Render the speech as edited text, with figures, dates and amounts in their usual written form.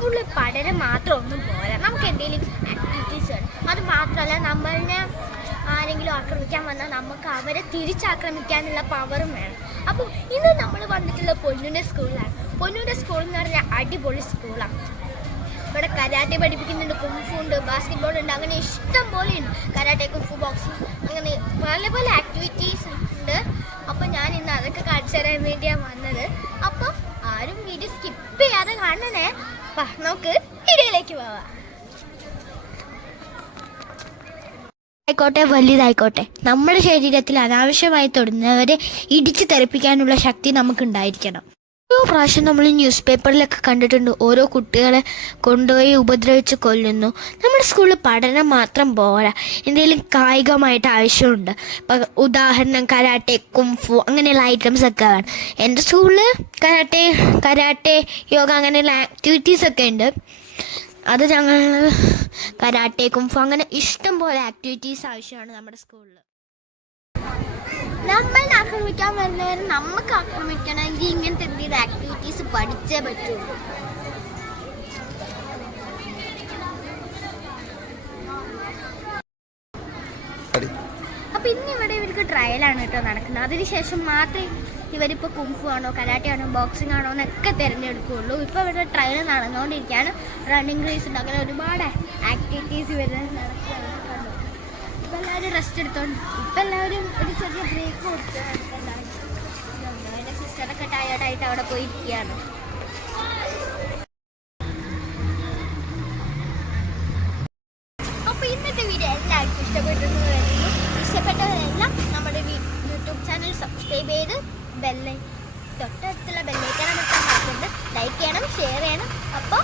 സ്കൂളിൽ പഠനം മാത്രം ഒന്നും പോരാ, നമുക്ക് എന്തെങ്കിലും ആക്ടിവിറ്റീസ് വേണം. അത് മാത്രമല്ല, നമ്മളിനെ ആരെങ്കിലും ആക്രമിക്കാൻ വന്നാൽ നമുക്ക് അവരെ തിരിച്ചാക്രമിക്കാനുള്ള പവറും വേണം. അപ്പോൾ ഇന്ന് നമ്മൾ വന്നിട്ടുള്ള പൊന്നൂൻ്റെ സ്കൂളിലാണ്. പൊന്നൂൻ്റെ സ്കൂൾ എന്ന് പറഞ്ഞാൽ അടിപൊളി സ്കൂളാണ്. ഇവിടെ കരാട്ടെ പഠിപ്പിക്കുന്നുണ്ട്, കുംഫു ഉണ്ട്, ബാസ്കറ്റ് ബോൾ ഉണ്ട്, അങ്ങനെ ഇഷ്ടം പോലെ ഉണ്ട്. കരാട്ടെ, കുംഫു, ബോക്സിങ്, അങ്ങനെ പല പല ആക്ടിവിറ്റീസ് ഉണ്ട്. അപ്പോൾ ഞാൻ ഇന്ന് അതൊക്കെ കാണിച്ചു തരാൻ വേണ്ടിയാണ് വന്നത്. അപ്പം ആരും വീഡിയോ സ്കിപ്പ് ചെയ്യാതെ കാണണേ. നമുക്ക് വീഡിയോയിലേക്ക് പോവാം. ആയിക്കോട്ടെ, വലുതായിക്കോട്ടെ, നമ്മുടെ ശരീരത്തിൽ അനാവശ്യമായി തൊടുന്നവരെ ഇടിച്ചു തെറിപ്പിക്കാനുള്ള ശക്തി നമുക്കുണ്ടായിരിക്കണം. ഓരോ പ്രാവശ്യം നമ്മൾ ന്യൂസ് പേപ്പറിലൊക്കെ കണ്ടിട്ടുണ്ട്, ഓരോ കുട്ടികളെ കൊണ്ടുപോയി ഉപദ്രവിച്ച് കൊല്ലുന്നു. നമ്മുടെ സ്കൂളിൽ പഠനം മാത്രം പോരാ, എന്തെങ്കിലും കായികമായിട്ട് ആവശ്യമുണ്ട്. ഇപ്പം ഉദാഹരണം കരാട്ടെ, കുംഫു അങ്ങനെയുള്ള ഐറ്റംസ് ഒക്കെ വേണം. എൻ്റെ സ്കൂളിൽ കരാട്ടെ, യോഗ അങ്ങനെയുള്ള ആക്ടിവിറ്റീസൊക്കെ ഉണ്ട്. അത് ഞങ്ങൾ കരാട്ടെ, കുംഫു അങ്ങനെ ഇഷ്ടം പോലെ ആക്ടിവിറ്റീസ് ആവശ്യമാണ് നമ്മുടെ സ്കൂളിൽ. നമ്മൾ ആക്രമിക്കാൻ വരുന്നവർ നമുക്ക് ആക്രമിക്കണമെങ്കിൽ ഇങ്ങനത്തെ എന്തെങ്കിലും ആക്ടിവിറ്റീസ് പഠിച്ചേ പറ്റുള്ളൂ. അപ്പം ഇന്നിവിടെ ഇവർക്ക് ട്രയലാണ് കേട്ടോ നടക്കുന്നത്. അതിനുശേഷം മാത്രമേ ഇവരിപ്പോൾ കുംഫു ആണോ, കരാട്ടെ ആണോ, ബോക്സിംഗ് ആണോ എന്നൊക്കെ തിരഞ്ഞെടുക്കുകയുള്ളൂ. ഇപ്പോൾ ഇവരുടെ ട്രയൽ നടന്നുകൊണ്ടിരിക്കുകയാണ്. റണ്ണിങ് റേസ് ഉണ്ട്, അങ്ങനെ ഒരുപാട് ആക്ടിവിറ്റീസ് ഇവർ നടക്കുകയാണ്. ഇപ്പം എല്ലാവരും റെസ്റ്റ് എടുത്തോണ്ട്, ഇപ്പം എല്ലാവരും ഒരു ചെറിയ ബ്രേക്ക് കൊടുത്ത് എൻ്റെ സിസ്റ്ററൊക്കെ ടയേർഡായിട്ട് അവിടെ പോയി ഇരിക്കുകയാണ്. അപ്പോൾ ഇന്നത്തെ വീഡിയോ എല്ലാവർക്കും ഇഷ്ടപ്പെട്ടെന്ന് വരുന്നു. ഇഷ്ടപ്പെട്ടവരെല്ലാം നമ്മുടെ യൂട്യൂബ് ചാനൽ സബ്സ്ക്രൈബ് ചെയ്ത് തൊട്ടടുത്തുള്ള ബെല്ലൈക്കൺ അമർത്താൻ മറക്കരുത്. ലൈക്ക് ചെയ്യണം, ഷെയർ ചെയ്യണം. അപ്പോൾ